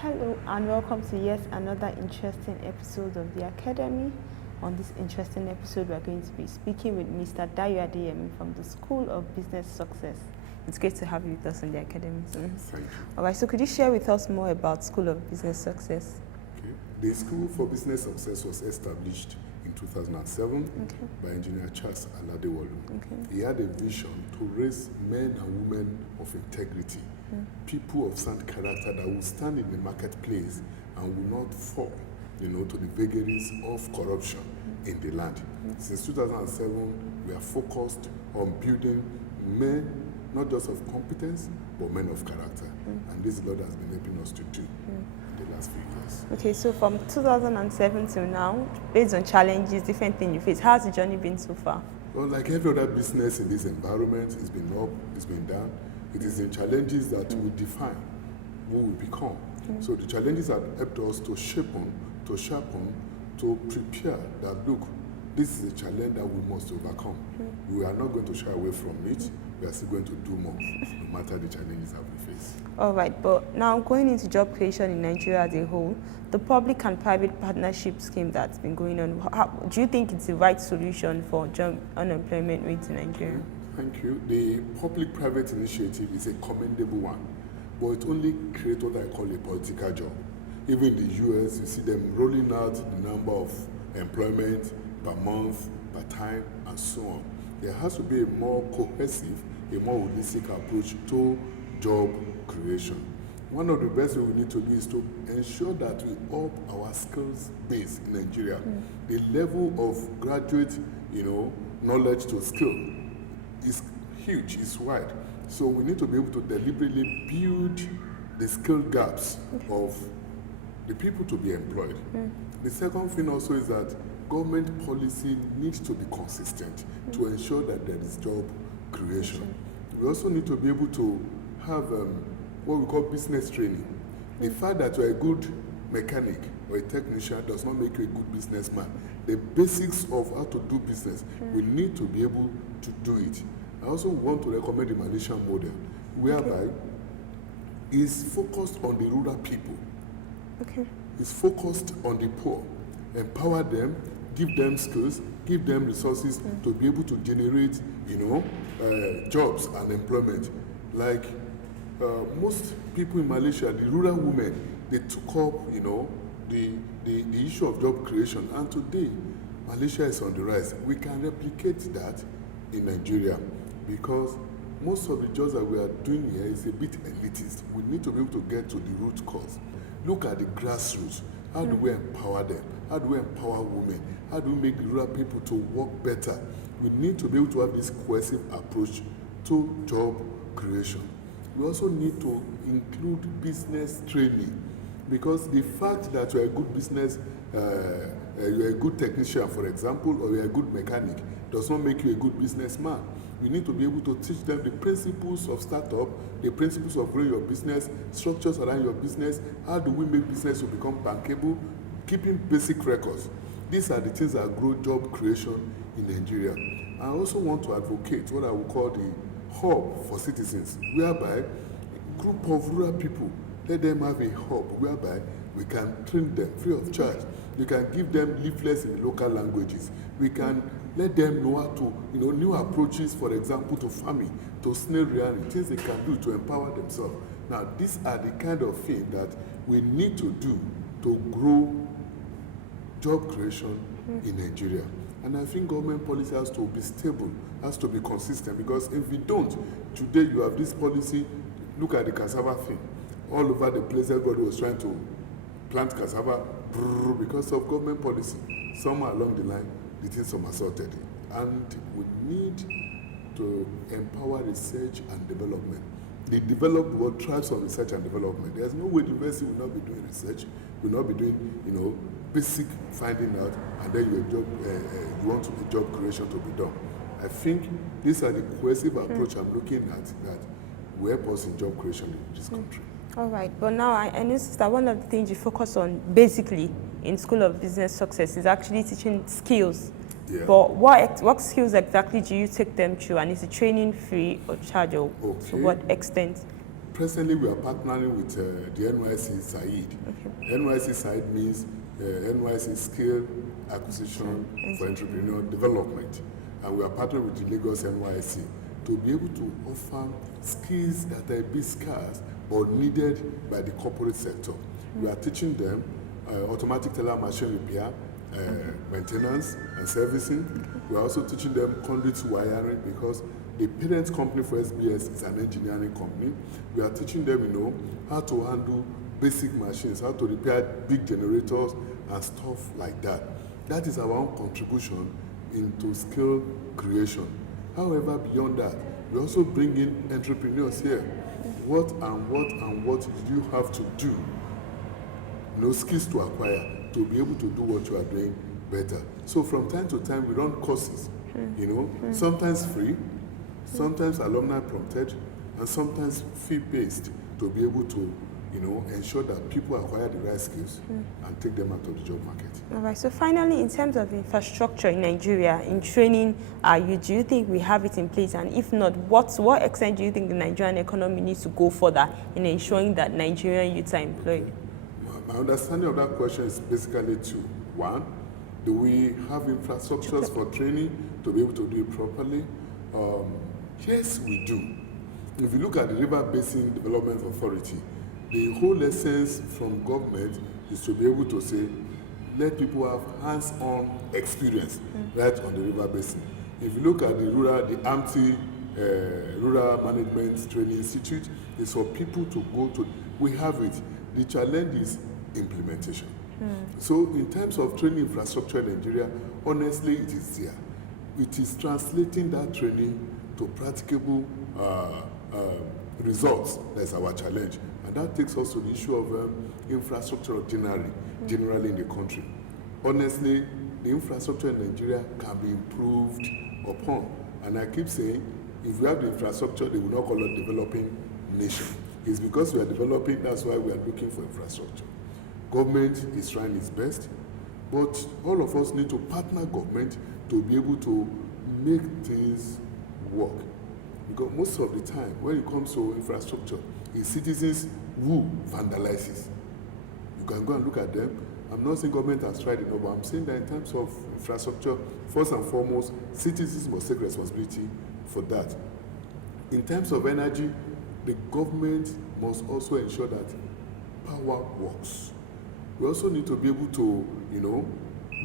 Hello and welcome to yet another interesting episode of the Academy. On this interesting episode, we're going to be speaking with Mr. Dayo Adeyemi from the School of Business Success. It's great to have you with us on the Academy. Thank you. All right, so could you share with us more about School of Business Success? Okay. The School for Business Success was established in 2007 by Engineer Charles Aladewolu. He had a vision to raise men and women of integrity, people of sound character that will stand in the marketplace and will not fall, to the vagaries of corruption in the land. Since 2007, we are focused on building men, not just of competence, but men of character. And this Lord has been helping us to do in the last few years. Okay, so from 2007 till now, based on challenges, different things you face, how's the journey been so far? Well, like every other business in this environment, it's been up, it's been down. It is the challenges that will define who we become. So the challenges have helped us to sharpen, to prepare that, look, this is a challenge that we must overcome. We are not going to shy away from it. We are still going to do more, no matter the challenges that we face. All right, but now going into job creation in Nigeria as a whole, the public and private partnership scheme that's been going on, do you think it's the right solution for job unemployment rates in Nigeria? Thank you. The public-private initiative is a commendable one, but it only creates what I call a political job. Even in the US, you see them rolling out the number of employment per month, per time, and so on. There has to be a more cohesive, a more holistic approach to job creation. One of the best things we need to do is to ensure that we up our skills base in Nigeria. The level of graduate, knowledge to skill is huge, is wide. So we need to be able to deliberately build the skill gaps of the people to be employed. The second thing also is that government policy needs to be consistent to ensure that there is job creation. We also need to be able to have what we call business training. The fact that you're a good mechanic or a technician does not make you a good businessman. The basics of how to do business, we need to be able to do it. I also want to recommend the Malaysian model, whereby it's focused on the rural people. It's focused on the poor. Empower them, give them skills, give them resources to be able to generate, jobs and employment. Like most people in Malaysia, the rural women, they took up, the issue of job creation. And today, Malaysia is on the rise. We can replicate that in Nigeria because most of the jobs that we are doing here is a bit elitist. We need to be able to get to the root cause. Look at the grassroots. How do we empower them? How do we empower women? How do we make rural people to work better? We need to be able to have this cohesive approach to job creation. We also need to include business training because the fact that you're a good business, you're a good technician, for example, or you're a good mechanic does not make you a good businessman. We need to be able to teach them the principles of startup, the principles of growing your business, structures around your business, how do we make business to become bankable, keeping basic records. These are the things that grow job creation in Nigeria. I also want to advocate what I would call the hub for citizens, whereby a group of rural people, let them have a hub whereby we can train them free of charge. We can give them leaflets in the local languages. We can let them know how to, new approaches, for example, to farming, to snail rearing, things they can do to empower themselves. Now, these are the kind of things that we need to do to grow job creation in Nigeria. And I think government policy has to be stable, has to be consistent, because if we don't, today you have this policy, look at the cassava thing. All over the place, everybody was trying to plant cassava because of government policy. Somewhere along the line, the things somersaulted it. And we need to empower research and development. The developed world thrives on research and development. There's no way the university will not be doing research, will not be doing, basic finding out, and then you want the job creation to be done. I think these are the cohesive approach I'm looking at that will help us in job creation in this country. All right, but now I noticed that one of the things you focus on basically in School of Business Success is actually teaching skills. Yeah. But what skills exactly do you take them through, and is the training free or charge, or to what extent? Presently, we are partnering with the NYC SAID. Okay. NYC SAID means NYC Skill Acquisition for Entrepreneur Development. And we are partnering with the Lagos NYC to be able to offer skills that are a bit scarce but needed by the corporate sector. We are teaching them automatic teller machine repair, maintenance and servicing. We are also teaching them conduit wiring, because the parent company for SBS is an engineering company. We are teaching them, how to handle basic machines, how to repair big generators and stuff like that. That is our own contribution into skill creation. However, beyond that, we also bring in entrepreneurs here. What did you have to do? Skills to acquire to be able to do what you are doing better. So from time to time, we run courses, sometimes free, sometimes alumni prompted, and sometimes fee-based, to be able to ensure that people acquire the right skills and take them out of the job market. All right, so finally, in terms of infrastructure in Nigeria, in training do you think we have it in place? And if not, what extent do you think the Nigerian economy needs to go further in ensuring that Nigerian youths are employed? My understanding of that question is basically two. One, do we have infrastructures for training to be able to do it properly? Yes, we do. If you look at the River Basin Development Authority, the whole essence from government is to be able to say, let people have hands-on experience right on the river basin. If you look at the AMTI Rural Management Training Institute, it's for people to go to. We have it. The challenge is implementation. So in terms of training infrastructure in Nigeria, honestly, it is there. It is translating that training to practicable results. That's our challenge. And that takes us to the issue of infrastructure generally in the country. Honestly, the infrastructure in Nigeria can be improved upon. And I keep saying, if we have the infrastructure, they will not call it developing nation. It's because we are developing, that's why we are looking for infrastructure. Government is trying its best, but all of us need to partner government to be able to make things work. Because most of the time, when it comes to infrastructure, it's citizens who vandalizes. You can go and look at them. I'm not saying government has tried enough, but I'm saying that in terms of infrastructure, first and foremost, citizens must take responsibility for that. In terms of energy, the government must also ensure that power works. We also need to be able to,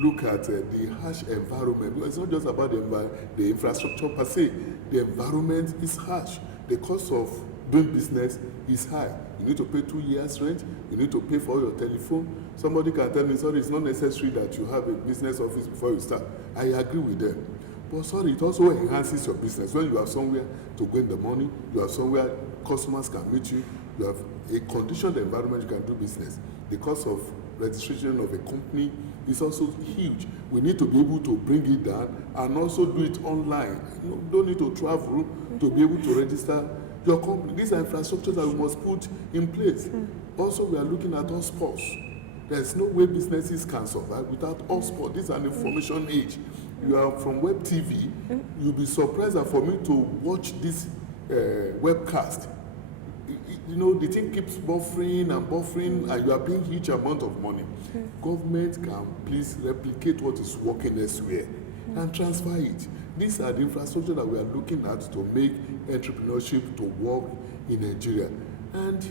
look at the harsh environment. It's not just about the infrastructure per se. The environment is harsh. The cost of doing business is high. You need to pay 2 years rent. You need to pay for your telephone. Somebody can tell me, sorry, it's not necessary that you have a business office before you start. I agree with them. But sorry, it also enhances your business. When you have somewhere to go in the morning, you have somewhere customers can meet you, you have a conditioned environment you can do business. The cost of registration of a company is also huge. We need to be able to bring it down and also do it online. You don't need to travel to be able to register your company. These are infrastructures that we must put in place. Also, we are looking at hotspots. There's no way businesses can survive without hotspots. This is an information age. You are from web TV. You'll be surprised that for me to watch this webcast, the thing keeps buffering and you are paying huge amount of money. Government can please replicate what is working elsewhere and transfer it. These are the infrastructure that we are looking at to make entrepreneurship to work in Nigeria. And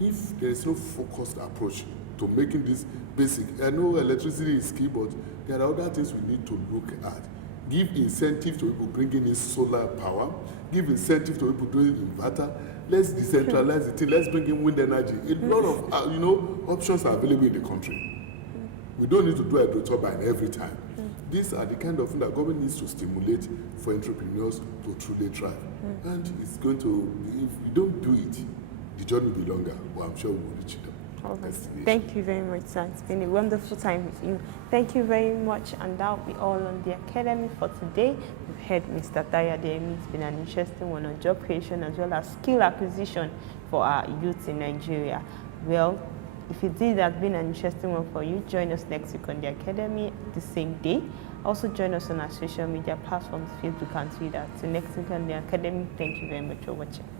if there is no focused approach to making this basic, I know electricity is key, but there are other things we need to look at. Give incentive to people bringing in solar power. Give incentive to people doing inverter. Let's decentralize the thing. Let's bring in wind energy. A lot of options are available in the country. We don't need to do a turbine every time. These are the kind of things that government needs to stimulate for entrepreneurs to truly thrive. And it's going to, if we don't do it, the journey will be longer, but I'm sure we'll reach them. Thank you very much, sir. It's been a wonderful time with you. Thank you very much, and that'll be all on the Academy for today. We've heard Mr. Dayo Adeyemi. It's been an interesting one on job creation as well as skill acquisition for our youth in Nigeria. Well, if it has been an interesting one for you, join us next week on the Academy the same day. Also join us on our social media platforms, Facebook and Twitter. Till next week on the Academy, thank you very much for watching.